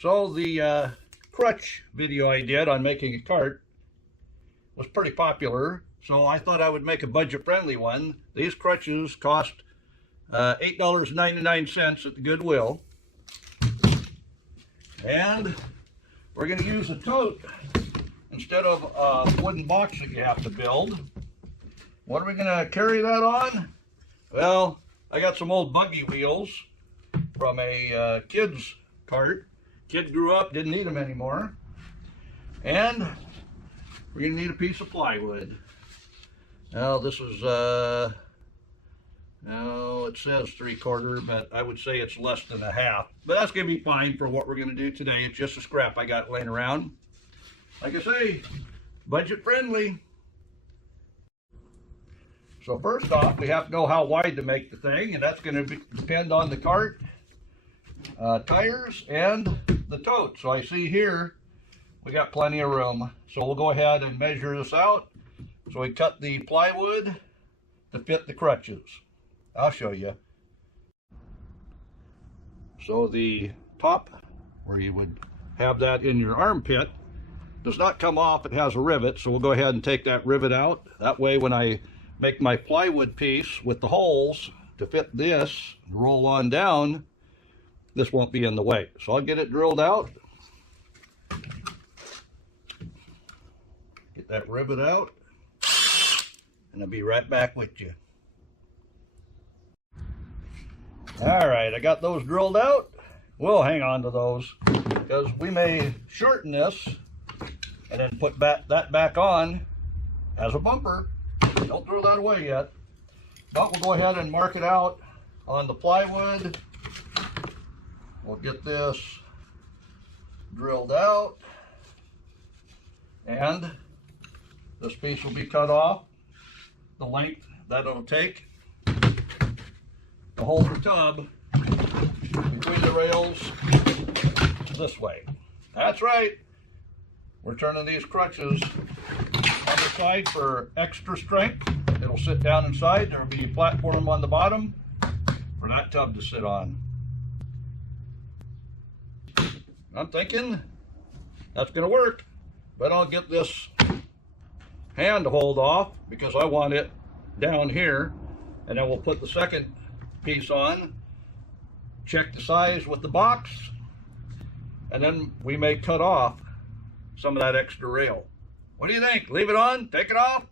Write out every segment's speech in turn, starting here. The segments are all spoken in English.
So the crutch video I did on making a cart was pretty popular, so I thought I would make a budget-friendly one. These crutches cost $8.99 at the Goodwill, and we're going to use a tote instead of a wooden box that you have to build. What are we going to carry that on? Well, I got some old buggy wheels from a kid's cart. Kid grew up, didn't need them anymore. And we're going to need a piece of plywood. Now this is, no, it says 3/4, but I would say it's less than a half. But that's going to be fine for what we're going to do today. It's just a scrap I got laying around. Like I say, budget friendly. So first off, we have to know how wide to make the thing, and that's going to depend on the cart, tires, and the tote. So I see here we got plenty of room. So we'll go ahead and measure this out. So we cut the plywood to fit the crutches. I'll show you. So the top, where you would have that in your armpit, does not come off. It has a rivet, so we'll go ahead and take that rivet out. That way when I make my plywood piece with the holes to fit this, roll on down, this won't be in the way. So I'll get it drilled out. Get that rivet out, and I'll be right back with you. All right, I got those drilled out. We'll hang on to those because we may shorten this and then put that back on as a bumper. Don't throw that away yet. But we'll go ahead and mark it out on the plywood. We'll get this drilled out, and this piece will be cut off the length that it'll take to hold the tub between the rails this way. That's right. We're turning these crutches on the side for extra strength. It'll sit down inside. There will be a platform on the bottom for that tub to sit on. I'm thinking that's going to work, but I'll get this hand hold off because I want it down here, and then we'll put the second piece on, check the size with the box, and then we may cut off some of that extra rail. What do you think? Leave it on? Take it off?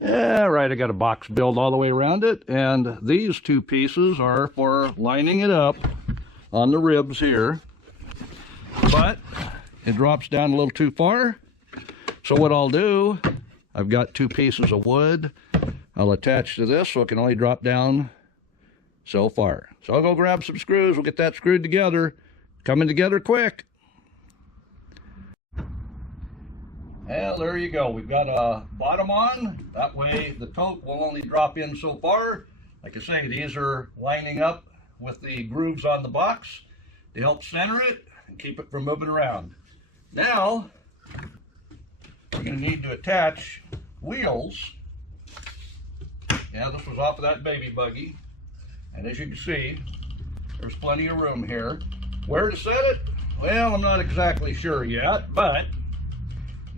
Yeah, right, I got a box build all the way around it, and these two pieces are for lining it up on the ribs here, but it drops down a little too far. So what I'll do, I've got two pieces of wood I'll attach to this so it can only drop down so far. So I'll go grab some screws. We'll get that screwed together. Coming together quick. And there you go. We've got a bottom on. That way the tote will only drop in so far. Like I say, these are lining up with the grooves on the box to help center it and keep it from moving around. Now, we're going to need to attach wheels. Yeah, this was off of that baby buggy. And as you can see, there's plenty of room here. Where to set it? Well, I'm not exactly sure yet, but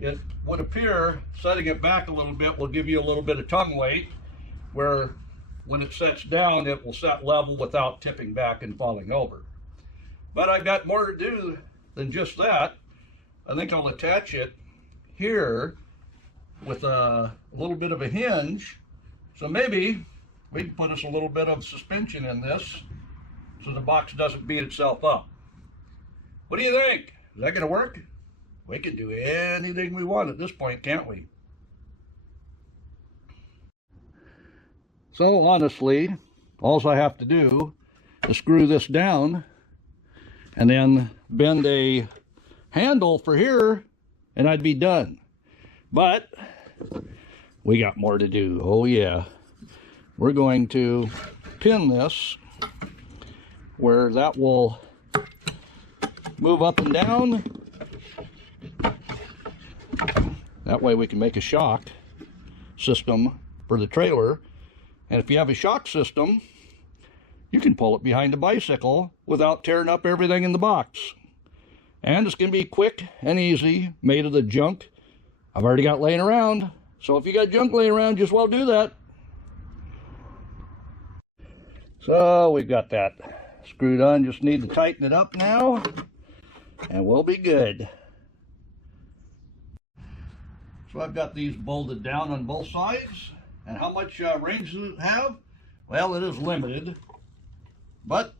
it would appear setting it back a little bit will give you a little bit of tongue weight, where when it sets down, it will set level without tipping back and falling over. But I've got more to do than just that. I think I'll attach it here with a little bit of a hinge. So maybe we can put us a little bit of suspension in this so the box doesn't beat itself up. What do you think? Is that going to work? We can do anything we want at this point, can't we? So honestly, all I have to do is screw this down and then bend a handle for here and I'd be done. But we got more to do. Oh yeah. We're going to pin this where that will move up and down. That way we can make a shock system for the trailer. And if you have a shock system, you can pull it behind the bicycle without tearing up everything in the box. And it's going to be quick and easy, made of the junk I've already got laying around. So if you got junk laying around, just well do that. So we've got that screwed on, just need to tighten it up now, and we'll be good. So I've got these bolted down on both sides. And how much range does it have? Well, it is limited, but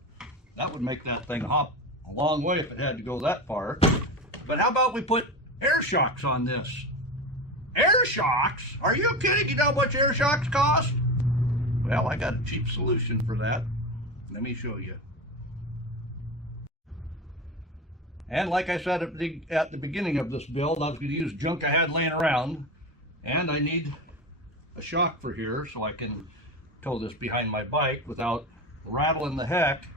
that would make that thing hop a long way if it had to go that far. But how about we put air shocks on this? Air shocks? Are you kidding? You know how much air shocks cost? Well, I got a cheap solution for that. Let me show you. And like I said at the beginning of this build, I was going to use junk I had laying around, and I need a shock for here so I can tow this behind my bike without rattling the heck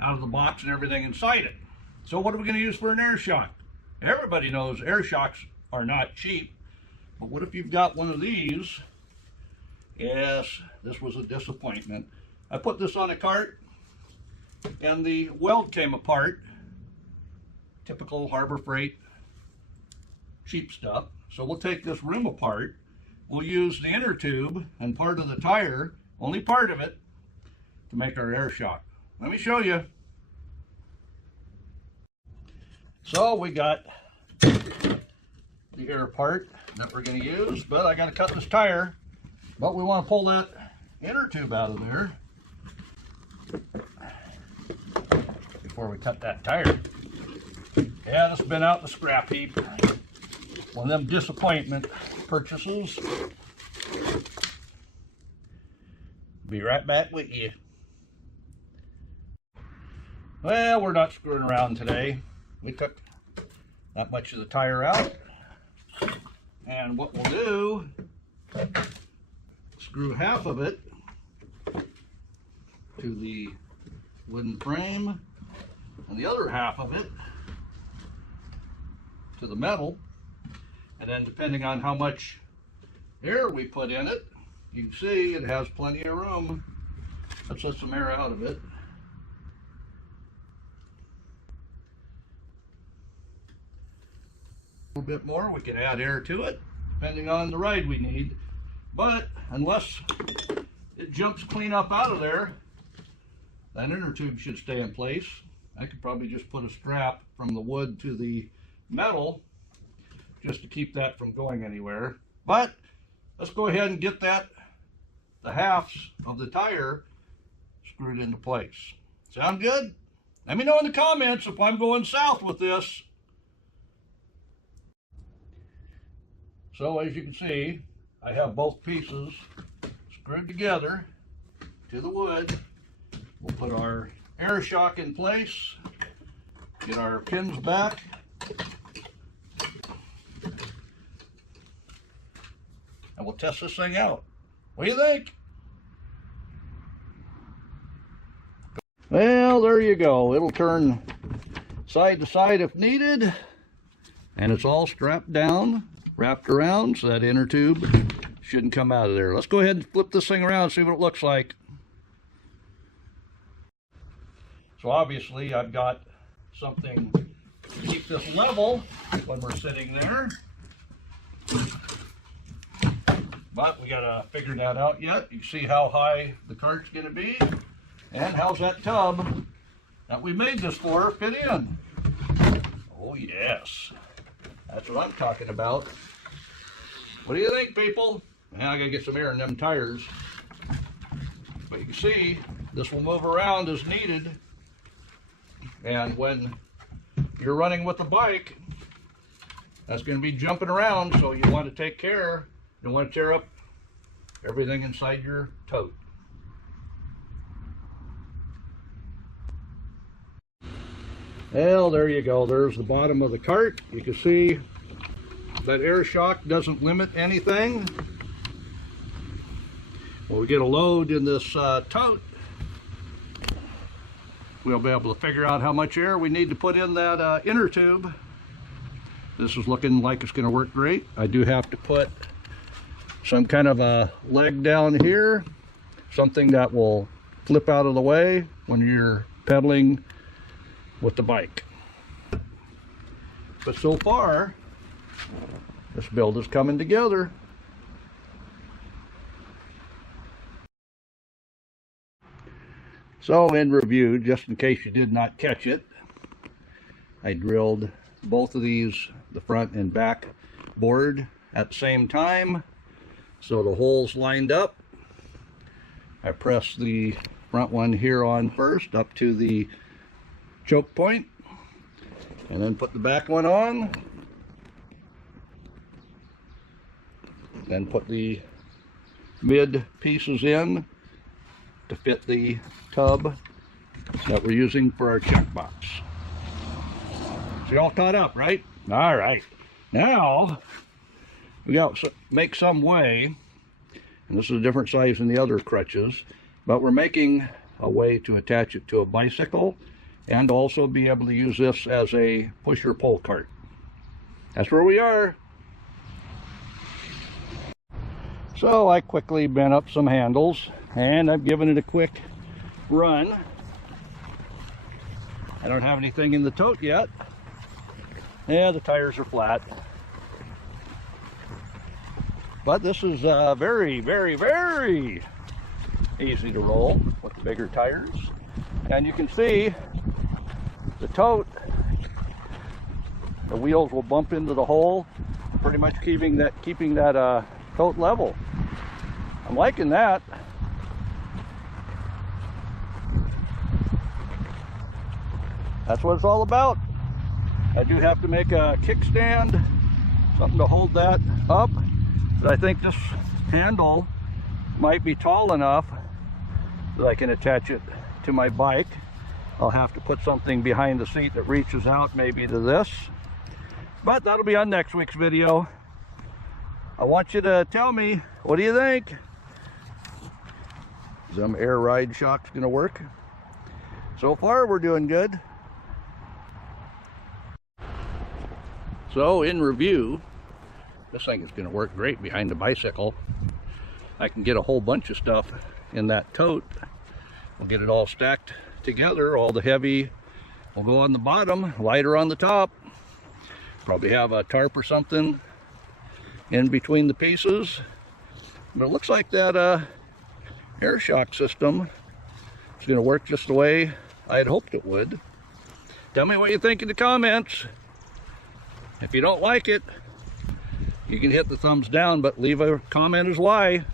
out of the box and everything inside it. So what are we going to use for an air shock? Everybody knows air shocks are not cheap, but what if you've got one of these? Yes, this was a disappointment. I put this on a cart and the weld came apart. Typical Harbor Freight cheap stuff. So we'll take this rim apart. We'll use the inner tube and part of the tire, only part of it, to make our air shock. Let me show you. So we got the air part that we're going to use, but I got to cut this tire. But we want to pull that inner tube out of there before we cut that tire. Yeah, this has been out in the scrap heap. One of them disappointment purchases. Be right back with you. Well, we're not screwing around today. We took not much of the tire out. And what we'll do, screw half of it to the wooden frame and the other half of it to the metal. And then depending on how much air we put in it, you can see it has plenty of room. Let's let some air out of it. A little bit more, we can add air to it, depending on the ride we need. But unless it jumps clean up out of there, that inner tube should stay in place. I could probably just put a strap from the wood to the metal just to keep that from going anywhere. But let's go ahead and get that, the halves of the tire, screwed into place. Sound good? Let me know in the comments if I'm going south with this. So as you can see, I have both pieces screwed together to the wood. We'll put our air shock in place, get our pins back, and we'll test this thing out. What do you think? Well, there you go. It'll turn side to side if needed, and it's all strapped down, wrapped around, so that inner tube shouldn't come out of there. Let's go ahead and flip this thing around and see what it looks like. So obviously I've got something to keep this level when we're sitting there, but we gotta figure that out yet. You see how high the cart's gonna be, and how's that tub that we made this for fit in. Oh yes, that's what I'm talking about. What do you think, people? Now I gotta get some air in them tires, but you can see this will move around as needed. And when you're running with the bike, that's going to be jumping around, so you want to take care. You don't want to tear up everything inside your tote. Well, there you go. There's the bottom of the cart. You can see that air shock doesn't limit anything. When we get a load in this tote, we'll be able to figure out how much air we need to put in that inner tube. This is looking like it's going to work great. I do have to put some kind of a leg down here, something that will flip out of the way when you're pedaling with the bike. But so far, this build is coming together. So in review, just in case you did not catch it, I drilled both of these, the front and back board, at the same time, so the holes lined up. I pressed the front one here on first up to the choke point, and then put the back one on, then put the mid pieces in to fit the tub that we're using for our check box. So you're all caught up, right? All right. Now we got to make some way, and this is a different size than the other crutches, but we're making a way to attach it to a bicycle and also be able to use this as a push or pull cart. That's where we are. So I quickly bent up some handles and I've given it a quick run. I don't have anything in the tote yet. Yeah, the tires are flat. But this is very, very, very easy to roll with the bigger tires. And you can see the tote, the wheels will bump into the hole, pretty much keeping that tote level. I'm liking that. That's what it's all about. I do have to make a kickstand, something to hold that up, but I think this handle might be tall enough that I can attach it to my bike. I'll have to put something behind the seat that reaches out maybe to this, but that'll be on next week's video. I want you to tell me, what do you think? Is them air ride shocks gonna work? So far we're doing good. So in review, this thing is gonna work great behind the bicycle. I can get a whole bunch of stuff in that tote. We'll get it all stacked together. All the heavy will go on the bottom, lighter on the top. Probably have a tarp or something in between the pieces. But it looks like that air shock system is going to work just the way I had hoped it would. Tell me what you think in the comments. If you don't like it, you can hit the thumbs down, but leave a comment as why.